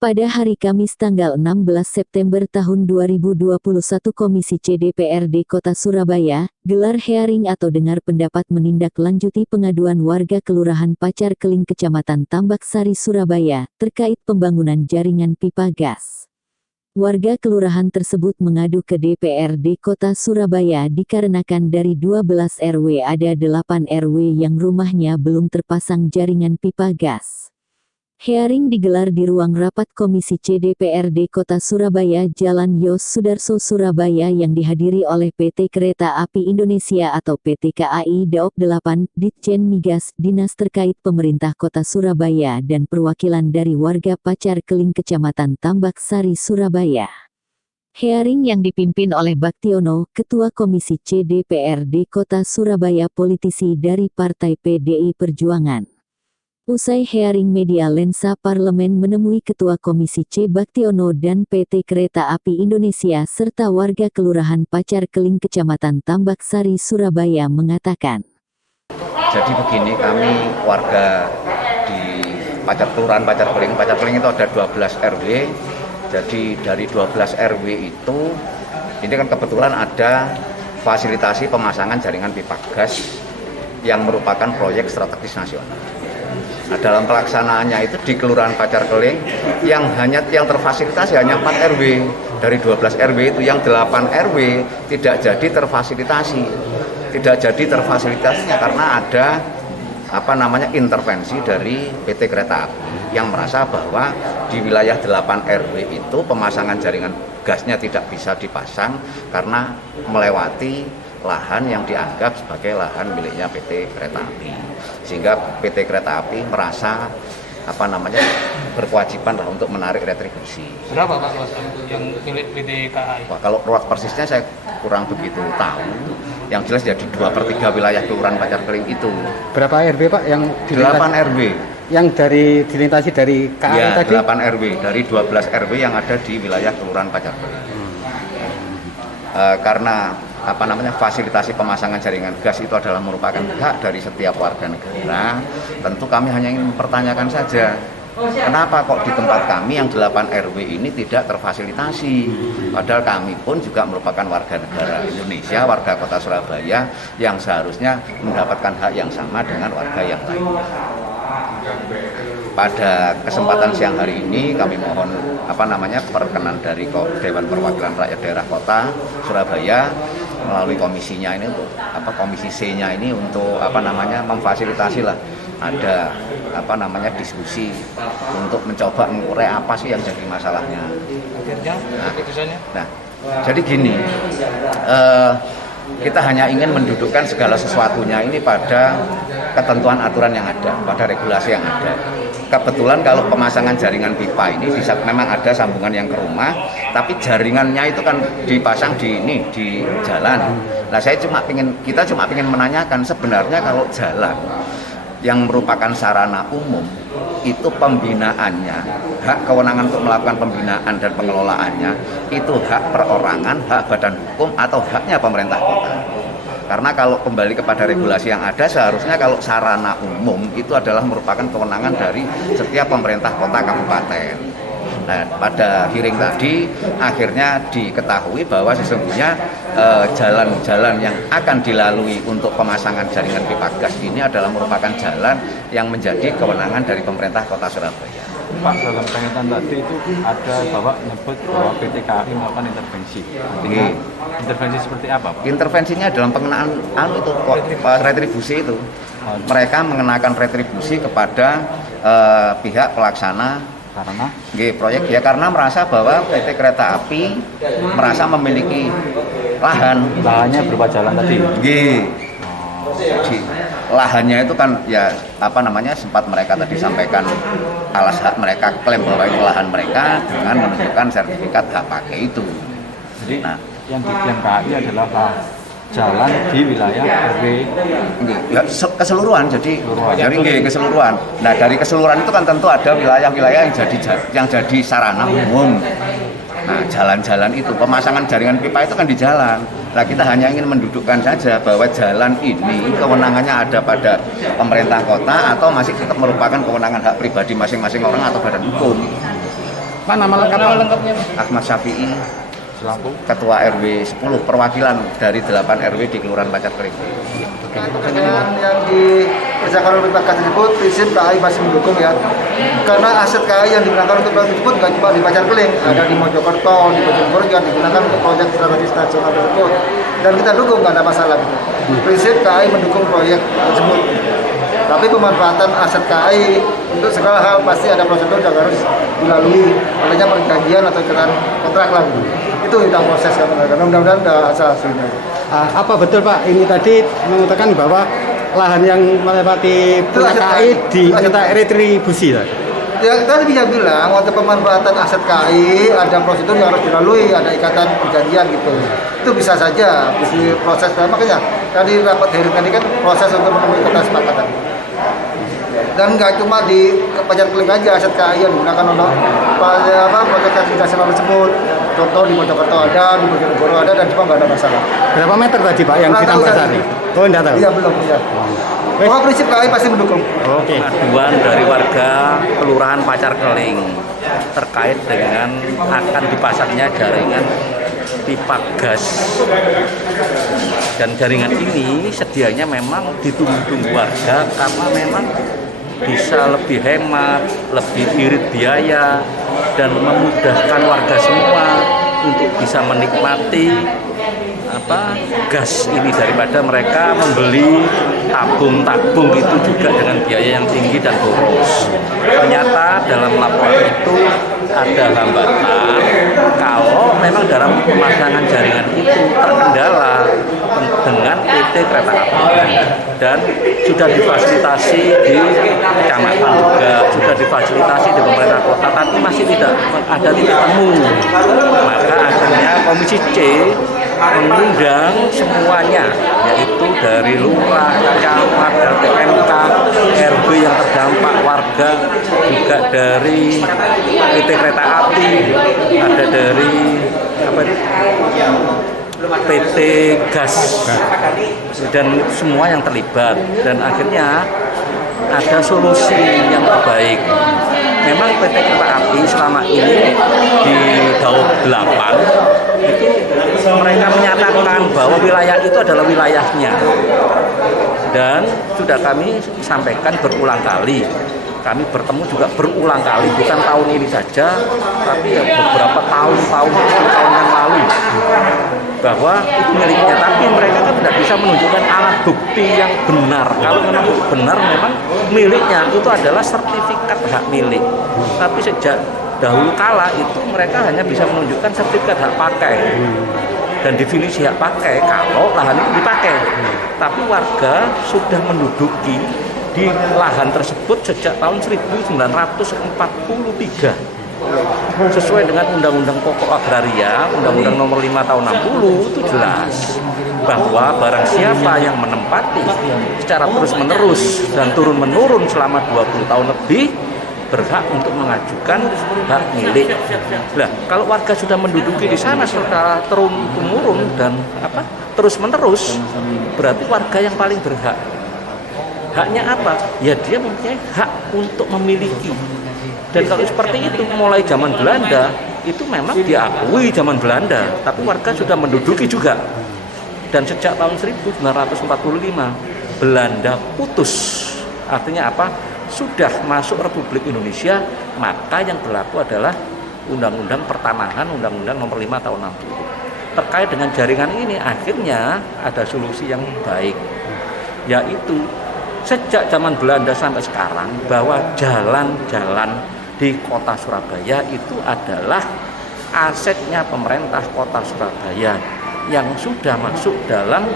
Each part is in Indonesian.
Pada hari Kamis tanggal 16 September tahun 2021 Komisi C DPRD Kota Surabaya, gelar hearing atau dengar pendapat menindaklanjuti pengaduan warga Kelurahan Pacar Keling Kecamatan Tambak Sari Surabaya, terkait pembangunan jaringan pipa gas. Warga kelurahan tersebut mengadu ke DPRD Kota Surabaya dikarenakan dari 12 RW ada 8 RW yang rumahnya belum terpasang jaringan pipa gas. Hearing digelar di ruang rapat Komisi C DPRD Kota Surabaya Jalan Yos Sudarso Surabaya yang dihadiri oleh PT Kereta Api Indonesia atau PT KAI Daop 8, Ditjen Migas, Dinas terkait pemerintah Kota Surabaya dan perwakilan dari warga Pacar Keling Kecamatan Tambak Sari Surabaya. Hearing yang dipimpin oleh Baktiono, Ketua Komisi C DPRD Kota Surabaya politisi dari Partai PDI Perjuangan. Usai hearing media Lensa Parlemen menemui Ketua Komisi C Baktiono dan PT Kereta Api Indonesia serta warga Kelurahan Pacar Keling Kecamatan Tambak Sari Surabaya mengatakan. Jadi begini, kami warga di Kelurahan Pacar Keling itu ada 12 RW. Jadi dari 12 RW itu, ini kan kebetulan ada fasilitasi pemasangan jaringan pipa gas yang merupakan proyek strategis nasional. Nah, dalam pelaksanaannya itu di Kelurahan Pacar Keling yang terfasilitasi hanya 4 RW. Dari 12 RW itu yang 8 RW tidak jadi terfasilitasi. Tidak jadi terfasilitasinya karena ada intervensi dari PT Kereta Api yang merasa bahwa di wilayah 8 RW itu pemasangan jaringan gasnya tidak bisa dipasang karena melewati lahan yang dianggap sebagai lahan miliknya PT Kereta Api, sehingga PT Kereta Api merasa berkewajiban untuk menarik retribusi. Berapa Pak yang milik PT KAI? Wah, kalau ruas persisnya saya kurang begitu tahu. Yang jelas jadi 2/3 wilayah Kelurahan Pacar Keling itu. Berapa RW Pak yang 8 RW? Yang dilintasi dari KAI ya, tadi? 8 RW dari 12 RW yang ada di wilayah Kelurahan Pacar Keling. Karena fasilitasi pemasangan jaringan gas itu adalah merupakan hak dari setiap warga negara. Tentu kami hanya ingin mempertanyakan saja, kenapa kok di tempat kami yang 8 RW ini tidak terfasilitasi? Padahal kami pun juga merupakan warga negara Indonesia, warga Kota Surabaya yang seharusnya mendapatkan hak yang sama dengan warga yang lainnya. Pada kesempatan siang hari ini kami mohon perkenan dari Dewan Perwakilan Rakyat Daerah Kota Surabaya melalui komisinya ini untuk komisi C-nya ini untuk memfasilitasi lah ada diskusi untuk mencoba mengurai apa sih yang jadi masalahnya. Nah, jadi gini, kita hanya ingin mendudukkan segala sesuatunya ini pada ketentuan aturan yang ada, pada regulasi yang ada. Kebetulan kalau pemasangan jaringan pipa ini memang ada sambungan yang ke rumah, tapi jaringannya itu kan dipasang di jalan. Nah, kita cuma ingin menanyakan sebenarnya kalau jalan yang merupakan sarana umum itu pembinaannya, hak kewenangan untuk melakukan pembinaan dan pengelolaannya itu hak perorangan, hak badan hukum atau haknya pemerintah kota. Karena kalau kembali kepada regulasi yang ada, seharusnya kalau sarana umum itu adalah merupakan kewenangan dari setiap pemerintah kota kabupaten. Nah, pada hearing tadi akhirnya diketahui bahwa sesungguhnya jalan-jalan yang akan dilalui untuk pemasangan jaringan pipa gas ini adalah merupakan jalan yang menjadi kewenangan dari pemerintah Kota Surabaya. Pak, dalam pernyataan tadi itu ada Bapak menyebut bahwa PT KAI melakukan intervensi. Intervensi seperti apa, Pak? Intervensinya dalam pengenaan retribusi itu. Mereka mengenakan retribusi kepada pihak pelaksana Karena proyek karena merasa bahwa PT Kereta Api merasa memiliki lahannya berupa jalan tadi. Lahannya itu kan sempat mereka tadi sampaikan alas hak mereka, klaim bahwa itu lahan mereka dengan menunjukkan sertifikat hak pakai itu. Jadi yang diklaim KAI adalah jalan di wilayah RW keseluruhan, jadi keseluruhan. Nah, dari keseluruhan itu kan tentu ada wilayah-wilayah yang jadi sarana umum. Nah, jalan-jalan itu, pemasangan jaringan pipa itu kan di jalan. Nah, kita hanya ingin mendudukkan saja bahwa jalan ini kewenangannya ada pada pemerintah kota atau masih tetap merupakan kewenangan hak pribadi masing-masing orang atau badan hukum. Pak, nama lengkap Nama Pak? lengkapnya. Ahmad Syafi'i, Selaku Ketua RW 10, perwakilan dari 8 RW di Kelurahan Pacar Keling. Pertanyaan yang dikerjakan oleh PK tersebut, prinsip KAI masih mendukung ya. Karena aset KAI yang digunakan untuk proyek tersebut nggak cuma di Pacar Keling, ada di Mojokerto, di Bojonegoro juga digunakan untuk proyek strategis nasional tersebut. Dan kita dukung, nggak ada masalah. Prinsip KAI mendukung proyek tersebut. Tapi pemanfaatan aset KAI untuk segala hal pasti ada prosedur yang harus dilalui, olehnya perjanjian atau ikatan kontrak lah. Itu kita proses kan, mudah-mudahan ada hasilnya. Apa betul Pak, ini tadi mengatakan bahwa lahan yang melewati punya aset KAI diminta KAI. retribusi Pak? Ya, tadi bisa bilang waktu pemanfaatan aset KAI ada prosedur yang harus dilalui, ada ikatan perjanjian gitu. Itu bisa saja, bisa proses. Makanya tadi rapat hearing tadi kan proses untuk menemui kata kesepakatan. Dan nggak cuma di Pacar Keling aja aset KAI yang digunakan untuk proyek strategis nasional tersebut. Contoh di Mojokerto ada, di Bojonegoro ada, dan cuma nggak ada masalah. Berapa meter tadi Pak yang Nggak tahu ditambah tadi. tadi? Oh, enggak tahu. Iya belum, iya. Pokoknya prinsip KAI pasti mendukung. Oke. Pengaduan dari warga Kelurahan Pacar Keling terkait dengan akan dipasangnya jaringan pipa gas, dan jaringan ini sedianya memang ditunggu-tunggu warga karena memang bisa lebih hemat, lebih irit biaya, dan memudahkan warga semua untuk bisa menikmati gas ini daripada mereka membeli tabung-tabung itu juga dengan biaya yang tinggi dan boros. Ternyata dalam laporan itu ada hambatan kalau memang dalam pemasangan jaringan itu terkendala dengan PT Kereta Api, dan sudah difasilitasi di kecamatan juga, sudah difasilitasi di pemerintah kota, tapi masih tidak ada titik temu. Maka akhirnya Komisi C mengundang semuanya, yaitu dari lurah, camat, RT MK, RW yang terdampak, warga, juga dari PT Kereta Api, ada dari PT Gas, dan semua yang terlibat, dan akhirnya ada solusi yang terbaik. Memang PT Kereta Api selama ini di Daob 8 itu mereka menyatakan bahwa wilayah itu adalah wilayahnya, dan sudah kami sampaikan berulang kali. Kami bertemu juga berulang kali, bukan tahun ini saja, tapi beberapa tahun yang lalu, bahwa itu miliknya. Tapi mereka kan tidak bisa menunjukkan alat bukti yang benar. Kalau memang benar memang miliknya, itu adalah sertifikat hak milik. Tapi sejak dahulu kala itu mereka hanya bisa menunjukkan sertifikat hak pakai dan definisi hak pakai kalau lahan itu dipakai. Tapi warga sudah menduduki di lahan tersebut sejak tahun 1943 sesuai dengan Undang-Undang Pokok Agraria, Undang-Undang Nomor 5 Tahun 60 itu jelas bahwa barang siapa yang menempati secara terus-menerus dan turun-menurun selama 20 tahun lebih berhak untuk mengajukan hak milik. Nah, kalau warga sudah menduduki di sana secara turun-temurun dan terus-menerus, berarti warga yang paling berhak. Haknya apa? Ya dia mempunyai hak untuk memiliki. Dan kalau seperti itu mulai zaman Belanda itu memang diakui zaman Belanda, tapi warga sudah menduduki juga. Dan sejak tahun 1945 Belanda putus. Artinya apa? Sudah masuk Republik Indonesia, maka yang berlaku adalah Undang-Undang Pertanahan, Undang-Undang Nomor 5 Tahun 60. Terkait dengan jaringan ini akhirnya ada solusi yang baik, yaitu sejak zaman Belanda sampai sekarang bahwa jalan-jalan di kota Surabaya itu adalah asetnya pemerintah kota Surabaya yang sudah masuk dalam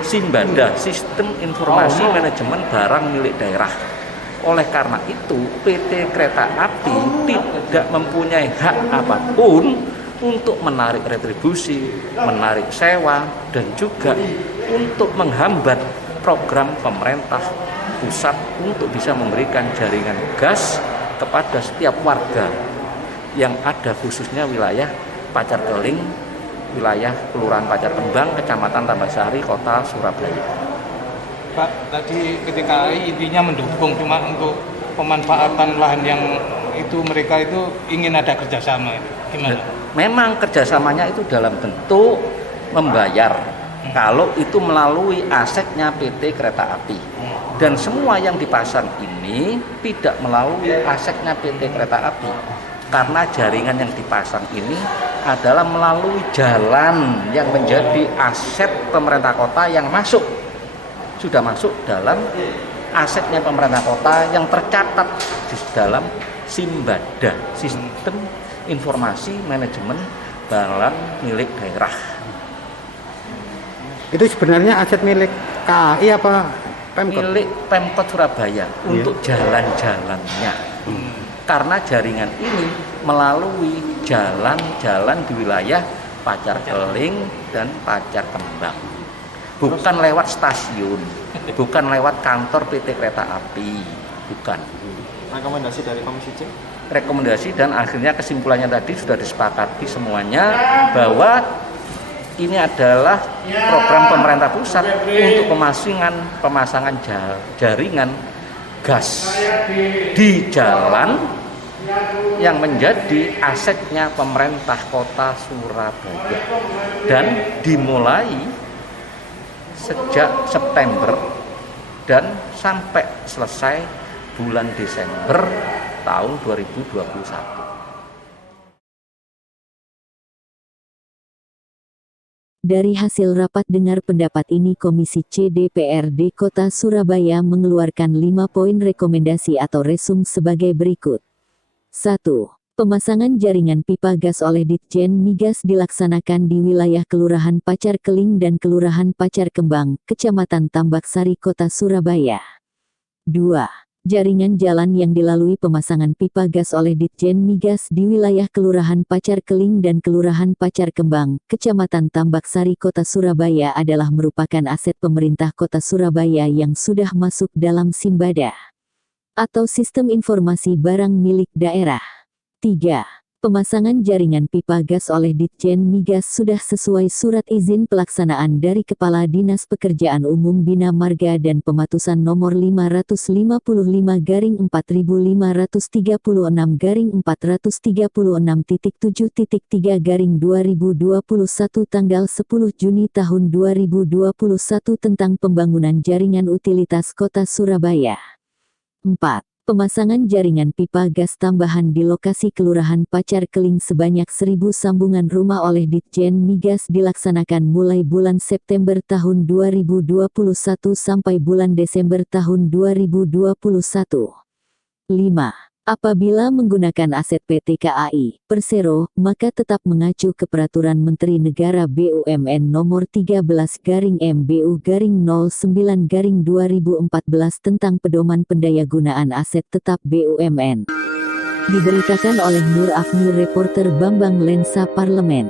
SIMBADA, Sistem Informasi Manajemen Barang Milik Daerah. Oleh karena itu PT Kereta Api tidak mempunyai hak apapun untuk menarik retribusi, menarik sewa, dan juga untuk menghambat program pemerintah pusat untuk bisa memberikan jaringan gas kepada setiap warga yang ada, khususnya wilayah Pacar Keling, wilayah Kelurahan Pacar Kembang, Kecamatan Tambahsari, Kota Surabaya. Pak, tadi PT KAI intinya mendukung, cuma untuk pemanfaatan lahan yang itu mereka itu ingin ada kerjasama itu gimana? Memang kerjasamanya itu dalam bentuk membayar kalau itu melalui asetnya PT Kereta Api, dan semua yang dipasang ini tidak melalui asetnya PT Kereta Api karena jaringan yang dipasang ini adalah melalui jalan yang menjadi aset pemerintah kota yang sudah masuk dalam asetnya pemerintah kota yang tercatat di dalam SIMBADA, Sistem Informasi Manajemen Barang Milik Daerah. Itu sebenarnya aset milik KAI apa Pemkot? Milik Pemkot Surabaya untuk jalan-jalannya. Karena jaringan ini melalui jalan-jalan di wilayah Pacar Keling dan Pacar Kembang. Bukan lewat stasiun, bukan lewat kantor PT Kereta Api, bukan. Rekomendasi dari Komisi C? Rekomendasi dan akhirnya kesimpulannya tadi sudah disepakati semuanya bahwa ini adalah program pemerintah pusat untuk pemasangan jaringan gas di jalan yang menjadi asetnya pemerintah kota Surabaya, dan dimulai sejak September dan sampai selesai bulan Desember tahun 2021. Dari hasil rapat dengar pendapat ini, Komisi C DPRD Kota Surabaya mengeluarkan 5 poin rekomendasi atau resum sebagai berikut. 1. Pemasangan jaringan pipa gas oleh Ditjen Migas dilaksanakan di wilayah Kelurahan Pacar Keling dan Kelurahan Pacar Kembang, Kecamatan Tambak Sari, Kota Surabaya. 2. Jaringan jalan yang dilalui pemasangan pipa gas oleh Ditjen Migas di wilayah Kelurahan Pacar Keling dan Kelurahan Pacar Kembang, Kecamatan Tambak Sari, Kota Surabaya adalah merupakan aset pemerintah Kota Surabaya yang sudah masuk dalam SIMBADA atau Sistem Informasi Barang Milik Daerah. 3. Pemasangan jaringan pipa gas oleh Ditjen Migas sudah sesuai surat izin pelaksanaan dari Kepala Dinas Pekerjaan Umum Bina Marga dan Pematusan nomor 555/436/436.7.3/2021 tanggal 10 Juni tahun 2021 tentang pembangunan jaringan utilitas Kota Surabaya. 4. Pemasangan jaringan pipa gas tambahan di lokasi Kelurahan Pacar Keling sebanyak 1.000 sambungan rumah oleh Ditjen Migas dilaksanakan mulai bulan September tahun 2021 sampai bulan Desember tahun 2021. 5. Apabila menggunakan aset PT KAI, Persero, maka tetap mengacu ke Peraturan Menteri Negara BUMN Nomor 13/MBU/09/2014 tentang Pedoman Pendayagunaan Aset Tetap BUMN. Diberitakan oleh Nur Afni, reporter Bambang Lensa Parlemen.